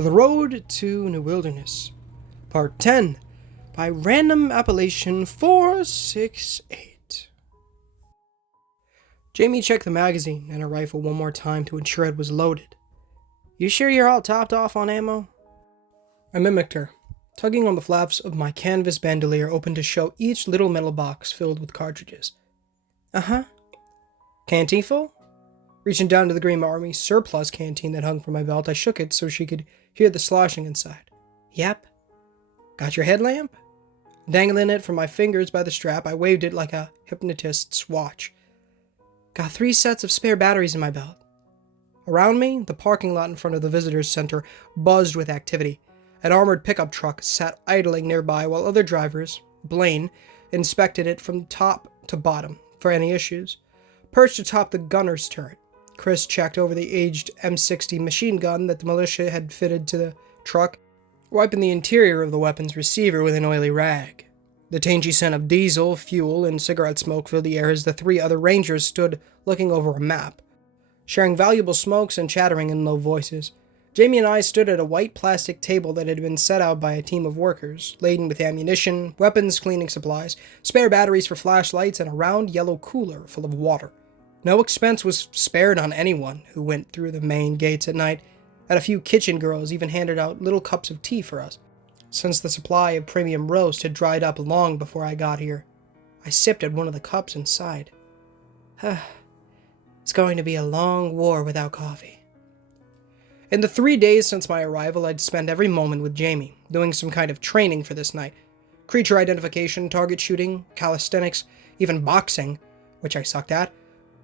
The Road to New Wilderness, Part 10, by Random Appellation 468. Jamie checked the magazine and her rifle one more time to ensure it was loaded. "You sure you're all topped off on ammo?" I mimicked her, tugging on the flaps of my canvas bandolier open to show each little metal box filled with cartridges. "Uh-huh." "Canteen full?" Reaching down to the Green Army surplus canteen that hung from my belt, I shook it so she could hear the sloshing inside. "Yep." "Got your headlamp?" Dangling it from my fingers by the strap, I waved it like a hypnotist's watch. "Got 3 sets of spare batteries in my belt." Around me, the parking lot in front of the visitors center buzzed with activity. An armored pickup truck sat idling nearby while other drivers, Blaine, inspected it from top to bottom for any issues. Perched atop the gunner's turret, Chris checked over the aged M60 machine gun that the militia had fitted to the truck, wiping the interior of the weapon's receiver with an oily rag. The tangy scent of diesel, fuel, and cigarette smoke filled the air as the 3 other rangers stood looking over a map, sharing valuable smokes and chattering in low voices. Jamie and I stood at a white plastic table that had been set out by a team of workers, laden with ammunition, weapons, cleaning supplies, spare batteries for flashlights, and a round yellow cooler full of water. No expense was spared on anyone who went through the main gates at night, and a few kitchen girls even handed out little cups of tea for us, since the supply of premium roast had dried up long before I got here. I sipped at one of the cups and sighed. It's going to be a long war without coffee. In the 3 days since my arrival, I'd spent every moment with Jamie, doing some kind of training for this night. Creature identification, target shooting, calisthenics, even boxing, which I sucked at,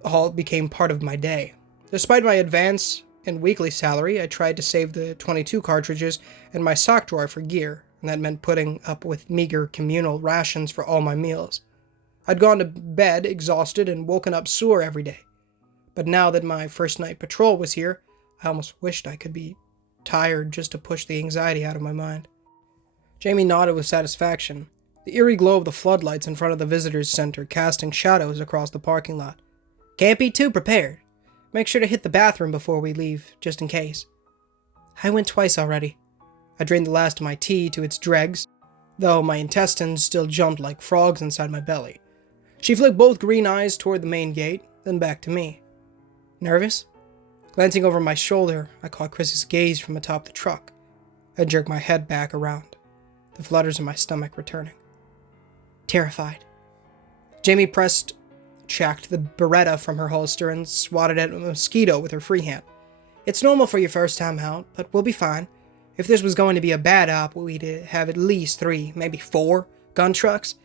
all became part of my day. Despite my advance and weekly salary, I tried to save the 22 cartridges in my sock drawer for gear, and that meant putting up with meager communal rations for all my meals. I'd gone to bed exhausted and woken up sore every day. But now that my first night patrol was here, I almost wished I could be tired just to push the anxiety out of my mind. Jamie nodded with satisfaction, the eerie glow of the floodlights in front of the visitors center casting shadows across the parking lot. "Can't be too prepared. Make sure to hit the bathroom before we leave, just in case." "I went twice already." I drained the last of my tea to its dregs, though my intestines still jumped like frogs inside my belly. She flicked both green eyes toward the main gate, then back to me. "Nervous?" Glancing over my shoulder, I caught Chris's gaze from atop the truck. I jerked my head back around, the flutters in my stomach returning. "Terrified." Jamie checked the Beretta from her holster and swatted at a mosquito with her free hand. "It's normal for your first time out, but we'll be fine. If this was going to be a bad op, we'd have at least 3, maybe 4 gun trucks.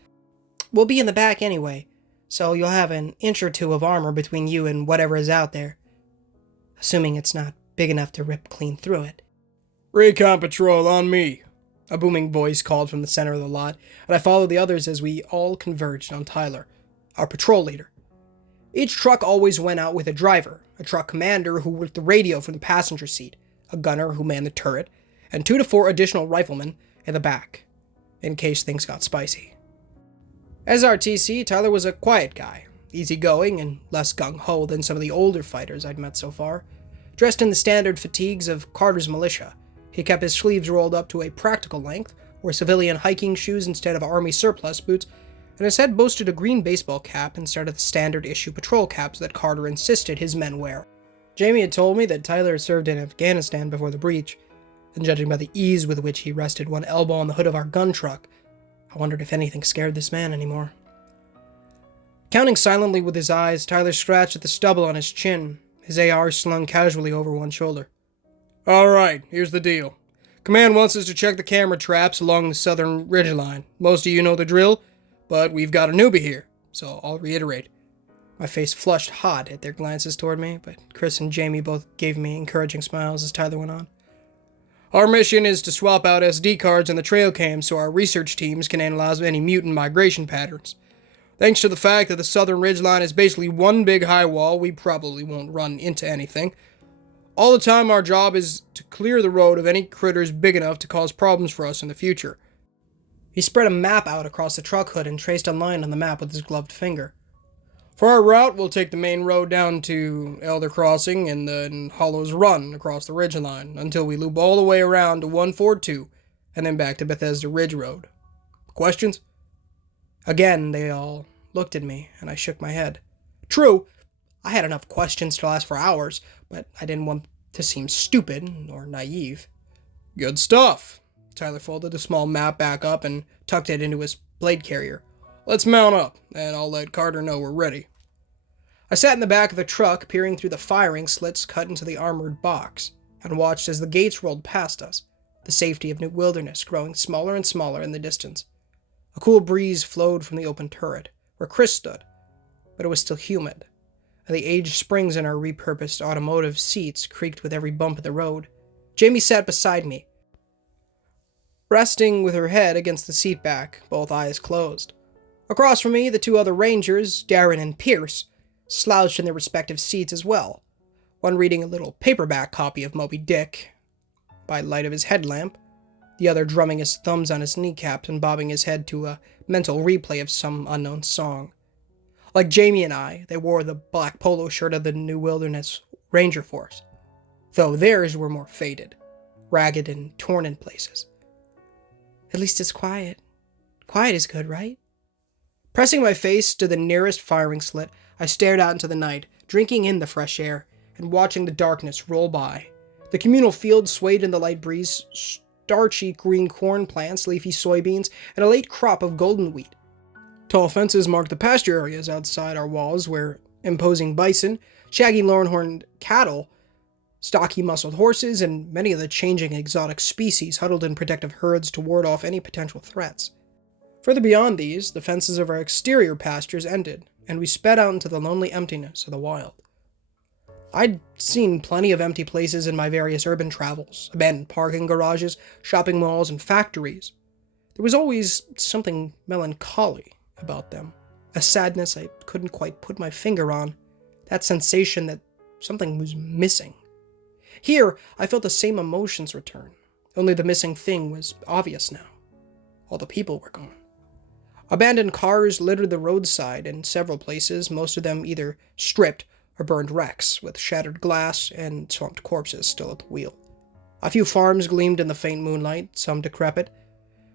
We'll be in the back anyway, so you'll have an inch or 2 of armor between you and whatever is out there. Assuming it's not big enough to rip clean through it." "Recon patrol on me," a booming voice called from the center of the lot, and I followed the others as we all converged on Tyler, our patrol leader. Each truck always went out with a driver, a truck commander who worked the radio from the passenger seat, a gunner who manned the turret, and 2 to 4 additional riflemen in the back, in case things got spicy. As our TC, Tyler was a quiet guy, easygoing and less gung-ho than some of the older fighters I'd met so far. Dressed in the standard fatigues of Carter's militia, he kept his sleeves rolled up to a practical length, wore civilian hiking shoes instead of army surplus boots, and his head boasted a green baseball cap instead of the standard-issue patrol caps that Carter insisted his men wear. Jamie had told me that Tyler had served in Afghanistan before the breach, and judging by the ease with which he rested one elbow on the hood of our gun truck, I wondered if anything scared this man anymore. Counting silently with his eyes, Tyler scratched at the stubble on his chin, his AR slung casually over one shoulder. "All right, here's the deal. Command wants us to check the camera traps along the southern ridgeline. Most of you know the drill, but we've got a newbie here, so I'll reiterate." My face flushed hot at their glances toward me, but Chris and Jamie both gave me encouraging smiles as Tyler went on. "Our mission is to swap out SD cards in the trail cams so our research teams can analyze any mutant migration patterns. Thanks to the fact that the southern ridgeline is basically one big high wall, we probably won't run into anything. All the time our job is to clear the road of any critters big enough to cause problems for us in the future." He spread a map out across the truck hood and traced a line on the map with his gloved finger. For our route, we'll take the main road down to Elder Crossing and then Hollow's Run across the ridgeline until we loop all the way around to 142 and then back to Bethesda Ridge Road. Questions? Again, they all looked at me, and I shook my head. True, I had enough questions to last for hours, but I didn't want to seem stupid or naive. Good stuff. Tyler folded the small map back up and tucked it into his blade carrier. Let's mount up, and I'll let Carter know we're ready. I sat in the back of the truck, peering through the firing slits cut into the armored box, and watched as the gates rolled past us, the safety of New Wilderness growing smaller and smaller in the distance. A cool breeze flowed from the open turret, where Chris stood, but it was still humid, and the aged springs in our repurposed automotive seats creaked with every bump of the road. Jamie sat beside me, resting with her head against the seat back, both eyes closed. Across from me, the two other Rangers, Darren and Pierce, slouched in their respective seats as well, one reading a little paperback copy of Moby Dick by light of his headlamp, the other drumming his thumbs on his kneecaps and bobbing his head to a mental replay of some unknown song. Like Jamie and I, they wore the black polo shirt of the New Wilderness Ranger Force, though theirs were more faded, ragged and torn in places. At least it's quiet. Quiet is good, right? Pressing my face to the nearest firing slit, I stared out into the night, drinking in the fresh air, and watching the darkness roll by. The communal field swayed in the light breeze, starchy green corn plants, leafy soybeans, and a late crop of golden wheat. Tall fences marked the pasture areas outside our walls where imposing bison, shaggy longhorned cattle, stocky muscled horses, and many of the changing exotic species huddled in protective herds to ward off any potential threats. Further beyond these, the fences of our exterior pastures ended, and we sped out into the lonely emptiness of the wild. I'd seen plenty of empty places in my various urban travels, abandoned parking garages, shopping malls, and factories. There was always something melancholy about them, a sadness I couldn't quite put my finger on, that sensation that something was missing. Here, I felt the same emotions return, only the missing thing was obvious now. All the people were gone. Abandoned cars littered the roadside in several places, most of them either stripped or burned wrecks, with shattered glass and slumped corpses still at the wheel. A few farms gleamed in the faint moonlight, some decrepit,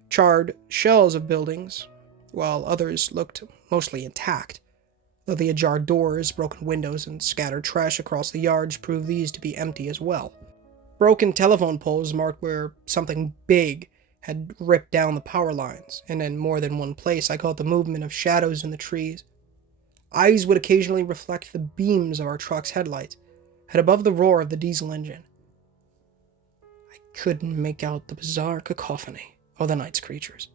charred shells of buildings, while others looked mostly intact, though the ajar doors, broken windows, and scattered trash across the yards proved these to be empty as well. Broken telephone poles marked where something big had ripped down the power lines, and in more than one place I caught the movement of shadows in the trees. Eyes would occasionally reflect the beams of our truck's headlights, and above the roar of the diesel engine. I couldn't make out the bizarre cacophony of the night's creatures.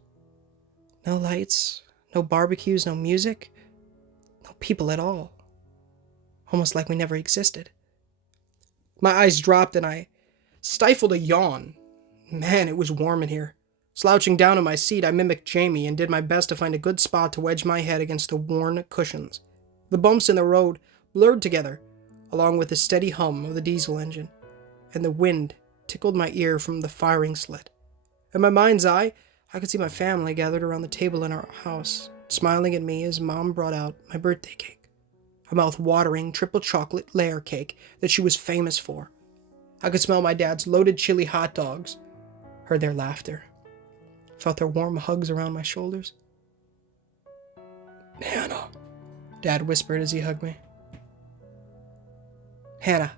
No lights, no barbecues, no music, no people at all. Almost like we never existed. My eyes dropped and I stifled a yawn. Man, it was warm in here. Slouching down in my seat, I mimicked Jamie and did my best to find a good spot to wedge my head against the worn cushions. The bumps in the road blurred together, along with the steady hum of the diesel engine, and the wind tickled my ear from the firing slit. In my mind's eye, I could see my family gathered around the table in our house, smiling at me as Mom brought out my birthday cake, a mouth-watering triple chocolate layer cake that she was famous for. I could smell my dad's loaded chili hot dogs, heard their laughter, felt their warm hugs around my shoulders. "Hannah," Dad whispered as he hugged me. Hannah.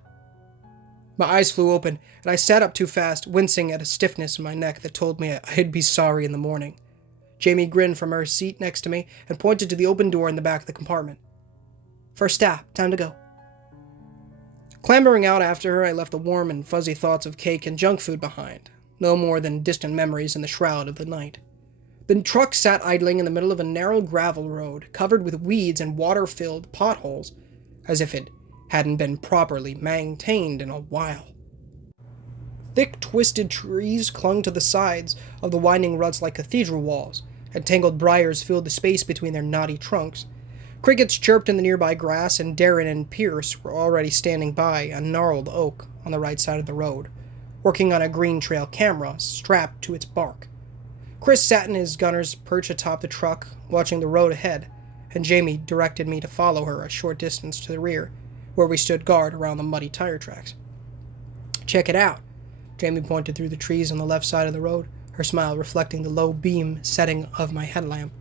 My eyes flew open, and I sat up too fast, wincing at a stiffness in my neck that told me I'd be sorry in the morning. Jamie grinned from her seat next to me and pointed to the open door in the back of the compartment. "First stop, time to go." Clambering out after her, I left the warm and fuzzy thoughts of cake and junk food behind, no more than distant memories in the shroud of the night. The truck sat idling in the middle of a narrow gravel road, covered with weeds and water-filled potholes, as if it hadn't been properly maintained in a while. Thick, twisted trees clung to the sides of the winding ruts like cathedral walls, and tangled briars filled the space between their knotty trunks. Crickets chirped in the nearby grass, and Darren and Pierce were already standing by a gnarled oak on the right side of the road, working on a green trail camera strapped to its bark. Chris sat in his gunner's perch atop the truck, watching the road ahead, and Jamie directed me to follow her a short distance to the rear, where we stood guard around the muddy tire tracks. "Check it out." Jamie pointed through the trees on the left side of the road, her smile reflecting the low beam setting of my headlamp.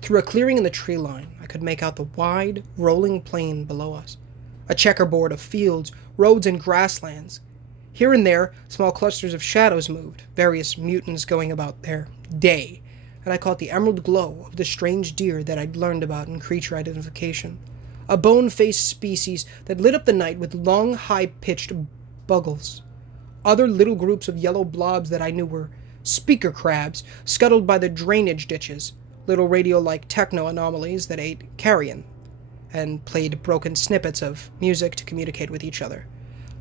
Through a clearing in the tree line, I could make out the wide, rolling plain below us, a checkerboard of fields, roads, and grasslands. Here and there, small clusters of shadows moved, various mutants going about their day, and I caught the emerald glow of the strange deer that I'd learned about in creature identification, a bone-faced species that lit up the night with long, high-pitched bugles. Other little groups of yellow blobs that I knew were speaker crabs scuttled by the drainage ditches, little radio-like techno anomalies that ate carrion and played broken snippets of music to communicate with each other.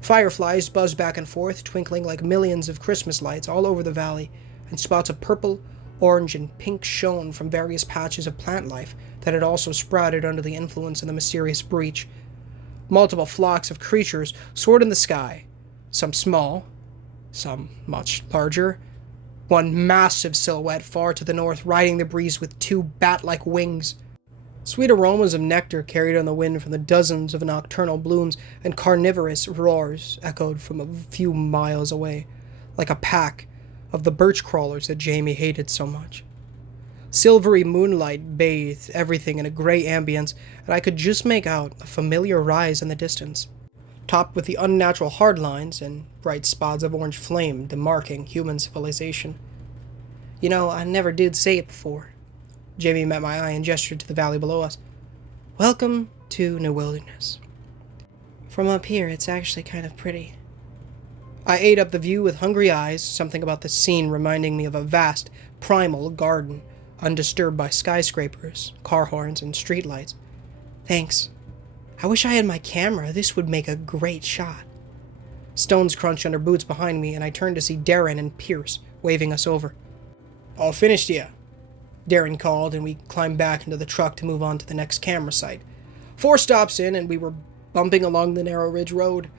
Fireflies buzzed back and forth, twinkling like millions of Christmas lights all over the valley, and spots of purple, orange, and pink shone from various patches of plant life that had also sprouted under the influence of the mysterious breach. Multiple flocks of creatures soared in the sky, some small, some much larger, one massive silhouette far to the north riding the breeze with two bat-like wings. Sweet aromas of nectar carried on the wind from the dozens of nocturnal blooms, and carnivorous roars echoed from a few miles away, like a pack of the birch crawlers that Jamie hated so much. Silvery moonlight bathed everything in a gray ambience, and I could just make out a familiar rise in the distance, topped with the unnatural hard lines and bright spots of orange flame demarking human civilization. "You know, I never did say it before." Jamie met my eye and gestured to the valley below us. "Welcome to New Wilderness. From up here, it's actually kind of pretty." I ate up the view with hungry eyes, something about the scene reminding me of a vast, primal garden, undisturbed by skyscrapers, car horns, and streetlights. "Thanks. I wish I had my camera. This would make a great shot." Stones crunched under boots behind me, and I turned to see Darren and Pierce waving us over. "All finished here," Darren called, and we climbed back into the truck to move on to the next camera site. 4 stops in, and we were bumping along the narrow ridge road,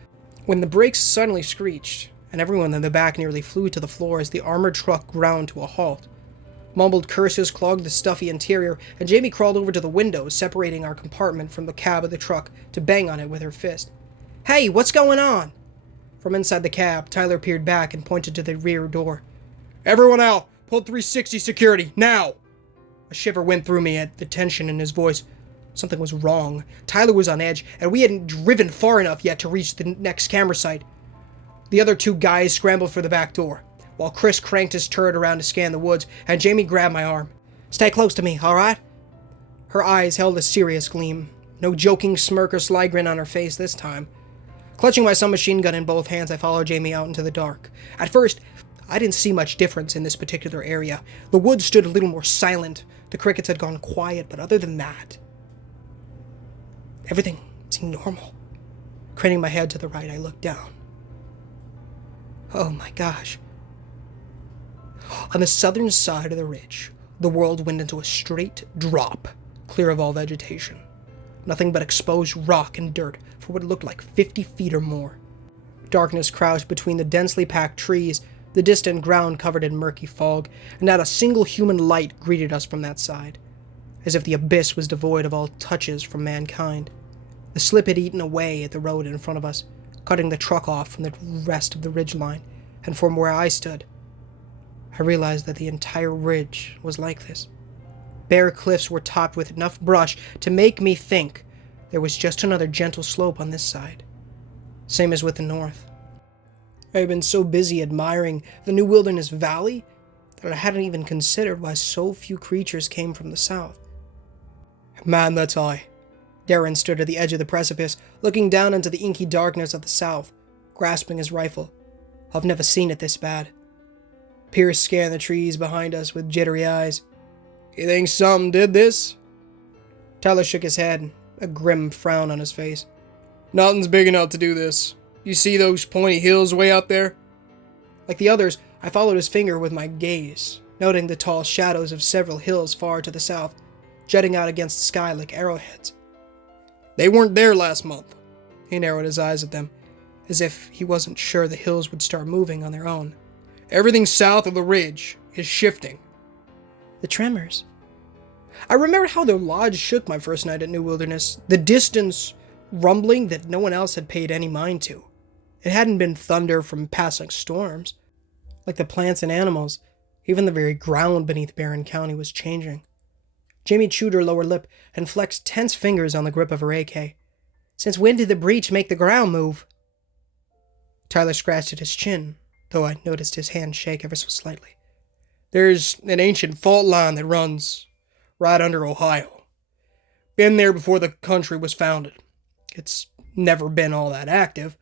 when the brakes suddenly screeched, and everyone in the back nearly flew to the floor as the armored truck ground to a halt. Mumbled curses clogged the stuffy interior, and Jamie crawled over to the window, separating our compartment from the cab of the truck to bang on it with her fist. "Hey, what's going on?" From inside the cab, Tyler peered back and pointed to the rear door. "Everyone out! Pull 360 security, now!" A shiver went through me at the tension in his voice. Something was wrong. Tyler was on edge, and we hadn't driven far enough yet to reach the next camera site. The other 2 guys scrambled for the back door, while Chris cranked his turret around to scan the woods, and Jamie grabbed my arm. "Stay close to me, all right?" Her eyes held a serious gleam. No joking smirk or sly grin on her face this time. Clutching my submachine gun in both hands, I followed Jamie out into the dark. At first, I didn't see much difference in this particular area. The woods stood a little more silent. The crickets had gone quiet, but other than that, everything seemed normal. Craning my head to the right, I looked down. Oh my gosh. On the southern side of the ridge, the world went into a straight drop, clear of all vegetation. Nothing but exposed rock and dirt for what looked like 50 feet or more. Darkness crouched between the densely packed trees, the distant ground covered in murky fog, and not a single human light greeted us from that side, as if the abyss was devoid of all touches from mankind. The slip had eaten away at the road in front of us, cutting the truck off from the rest of the ridgeline, and from where I stood, I realized that the entire ridge was like this. Bare cliffs were topped with enough brush to make me think there was just another gentle slope on this side, same as with the north. I had been so busy admiring the New Wilderness Valley that I hadn't even considered why so few creatures came from the south. "Man, that's high." Darren stood at the edge of the precipice, looking down into the inky darkness of the south, grasping his rifle. "I've never seen it this bad." Pierce scanned the trees behind us with jittery eyes. "You think something did this?" Tyler shook his head, a grim frown on his face. "Nothing's big enough to do this. You see those pointy hills way out there?" Like the others, I followed his finger with my gaze, noting the tall shadows of several hills far to the south, jutting out against the sky like arrowheads. "They weren't there last month." He narrowed his eyes at them, as if he wasn't sure the hills would start moving on their own. "Everything south of the ridge is shifting." "The tremors." I remembered how the lodge shook my first night at New Wilderness, the distance rumbling that no one else had paid any mind to. It hadn't been thunder from passing storms. Like the plants and animals, even the very ground beneath Barron County was changing. Jamie chewed her lower lip and flexed tense fingers on the grip of her AK. Since when did the breach make the ground move? Tyler scratched at his chin, though I noticed his hand shake ever so slightly. There's an ancient fault line that runs right under Ohio. Been there before the country was founded. It's never been all that active,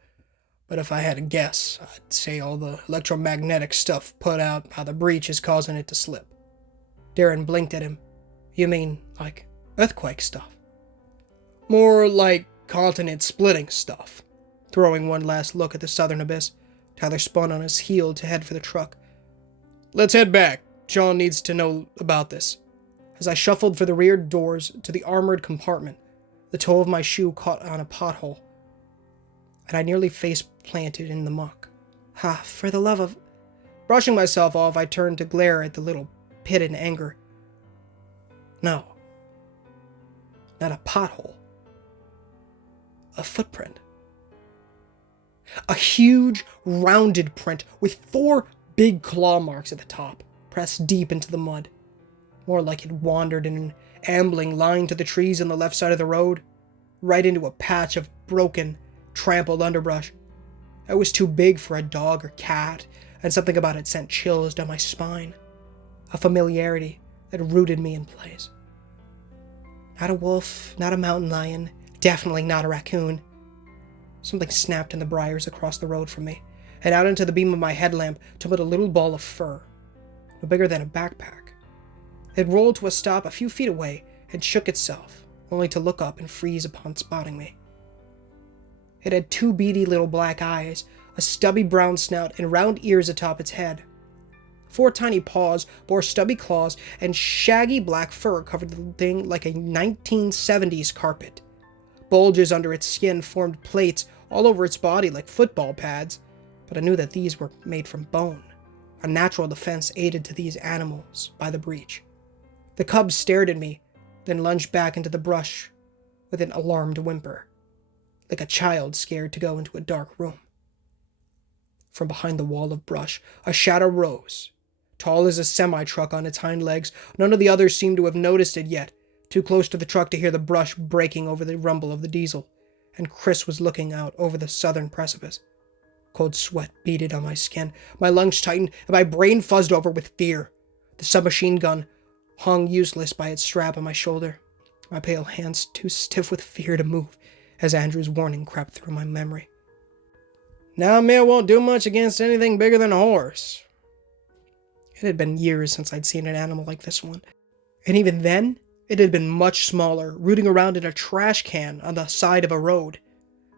but if I had to guess, I'd say all the electromagnetic stuff put out by the breach is causing it to slip. Darren blinked at him. You mean, like, earthquake stuff? More like continent-splitting stuff. Throwing one last look at the southern abyss, Tyler spun on his heel to head for the truck. Let's head back. John needs to know about this. As I shuffled for the rear doors to the armored compartment, the toe of my shoe caught on a pothole, and I nearly face-planted in the muck. For the love of... Brushing myself off, I turned to glare at the little pit in anger. No. Not a pothole. A footprint. A huge, rounded print with 4 big claw marks at the top, pressed deep into the mud. More like it wandered in an ambling line to the trees on the left side of the road, right into a patch of broken, trampled underbrush. It was too big for a dog or cat, and something about it sent chills down my spine. A familiarity that rooted me in place. Not a wolf, not a mountain lion, definitely not a raccoon. Something snapped in the briars across the road from me, and out into the beam of my headlamp tumbled a little ball of fur, no bigger than a backpack. It rolled to a stop a few feet away and shook itself, only to look up and freeze upon spotting me. It had 2 beady little black eyes, a stubby brown snout, and round ears atop its head. 4 tiny paws bore stubby claws, and shaggy black fur covered the thing like a 1970s carpet. Bulges under its skin formed plates all over its body like football pads, but I knew that these were made from bone, a natural defense aided to these animals by the breach. The cub stared at me, then lunged back into the brush with an alarmed whimper, like a child scared to go into a dark room. From behind the wall of brush, a shadow rose, tall as a semi-truck on its hind legs. None of the others seemed to have noticed it yet, too close to the truck to hear the brush breaking over the rumble of the diesel, and Chris was looking out over the southern precipice. Cold sweat beaded on my skin, my lungs tightened, and my brain fuzzed over with fear. The submachine gun hung useless by its strap on my shoulder, my pale hands too stiff with fear to move as Andrew's warning crept through my memory. Now meal won't do much against anything bigger than a horse. It had been years since I'd seen an animal like this one, and even then, it had been much smaller, rooting around in a trash can on the side of a road.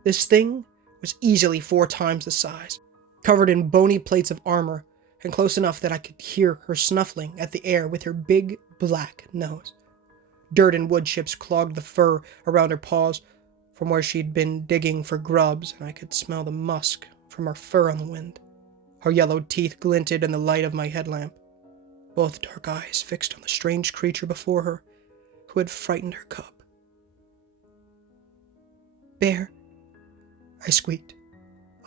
This thing was easily 4 times the size, covered in bony plates of armor, and close enough that I could hear her snuffling at the air with her big black nose. Dirt and wood chips clogged the fur around her paws from where she'd been digging for grubs, and I could smell the musk from her fur on the wind. Her yellowed teeth glinted in the light of my headlamp, both dark eyes fixed on the strange creature before her who had frightened her cub. Bear, I squeaked,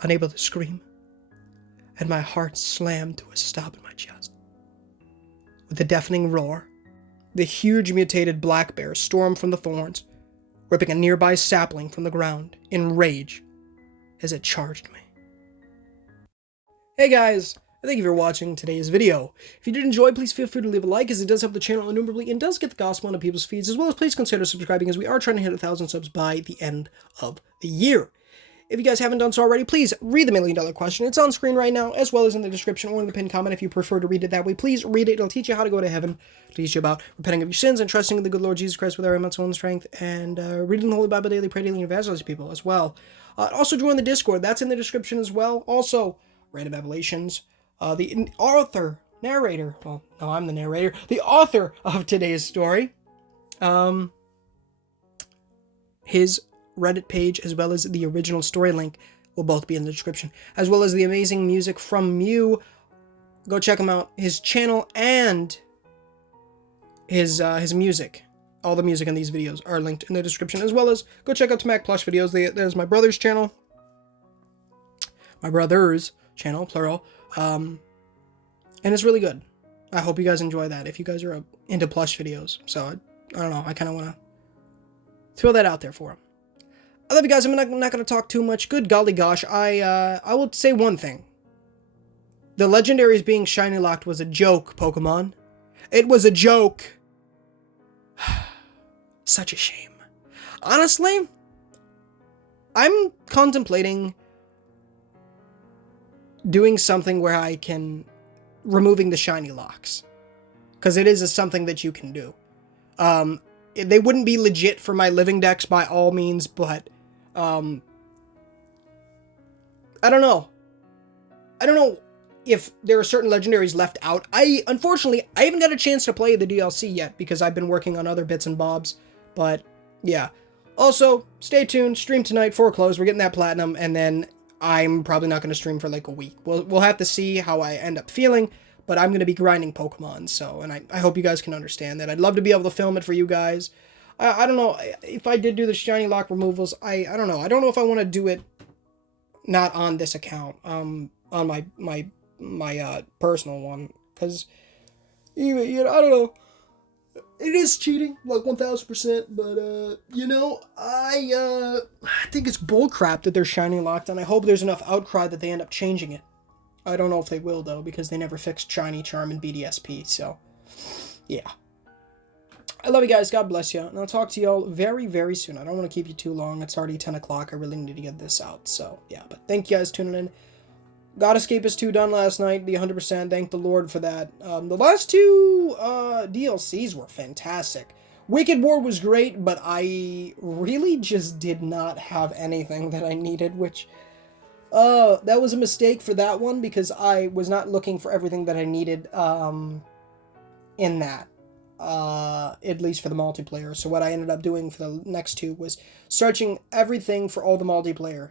unable to scream, and my heart slammed to a stop in my chest. With a deafening roar, the huge mutated black bear stormed from the thorns, ripping a nearby sapling from the ground in rage as it charged me. Hey guys, thank you for watching today's video. If you did enjoy, please feel free to leave a like, as it does help the channel innumerably and does get the gospel onto people's feeds, as well as please consider subscribing, as we are trying to hit 1,000 subs by the end of the year. If you guys haven't done so already, please read the $1 Million Question. It's on screen right now, as well as in the description or in the pinned comment. If you prefer to read it that way, please read it. It'll teach you how to go to heaven. It'll teach you about repenting of your sins and trusting in the good Lord Jesus Christ with our immense soul and strength, and reading the Holy Bible daily, pray daily, and evangelize people as well. Also join the Discord. That's in the description as well. Also, random revelations. The narrator, well, no, I'm the narrator, the author of today's story, his Reddit page, as well as the original story link, will both be in the description, as well as the amazing music from Mew. Go check him out, his channel, and his music. All the music in these videos are linked in the description, as well as go check out Tamac Plush videos. There's my brother's channel. My brother's channel, plural. And it's really good. I hope you guys enjoy that if you guys are into plush videos. So, I don't know. I kind of want to throw that out there for them. I love you guys. I'm not going to talk too much. Good golly gosh. I will say one thing. The legendaries being shiny locked was a joke, Pokemon. It was a joke. Such a shame. Honestly, I'm contemplating doing something where I can removing the shiny locks, because it is something that you can do. They wouldn't be legit for my living decks by all means, but I don't know if there are certain legendaries left out. Unfortunately, I haven't got a chance to play the DLC yet because I've been working on other bits and bobs, but yeah. Also, stay tuned, stream tonight, 4 close, we're getting that platinum, and then I'm probably not going to stream for like a week. We'll have to see how I end up feeling, but I'm going to be grinding Pokemon, so, and I hope you guys can understand that. I'd love to be able to film it for you guys. I don't know, if I did do the shiny lock removals, I don't know. I don't know if I want to do it not on this account, on my personal one, because, you know, I don't know. It is cheating, like 1000%, but, you know, I think it's bullcrap that they're shiny locked, and I hope there's enough outcry that they end up changing it. I don't know if they will, though, because they never fixed Shiny Charm and BDSP, so, yeah. I love you guys, God bless you, and I'll talk to y'all very, very soon. I don't want to keep you too long, it's already 10 o'clock, I really need to get this out, so, yeah, but thank you guys for tuning in. God Escapist 2 done last night, the 100%, thank the Lord for that. The last 2 DLCs were fantastic. Wicked War was great, but I really just did not have anything that I needed, which, that was a mistake for that one, because I was not looking for everything that I needed, in that, at least for the multiplayer. So what I ended up doing for the next 2 was searching everything for all the multiplayer,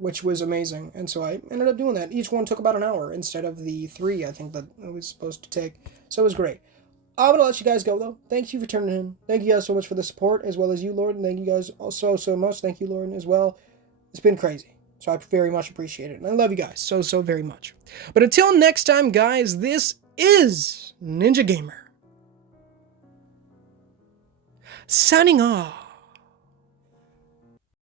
which was amazing, and so I ended up doing that. Each one took about an hour instead of the 3, I think, that it was supposed to take, so it was great. I'm gonna let you guys go, though. Thank you for tuning in. Thank you guys so much for the support, as well as you, Lord, and thank you guys so much. Thank you, Lord, as well. It's been crazy, so I very much appreciate it, and I love you guys so very much. But until next time, guys, this is Ninja Gamer, signing off.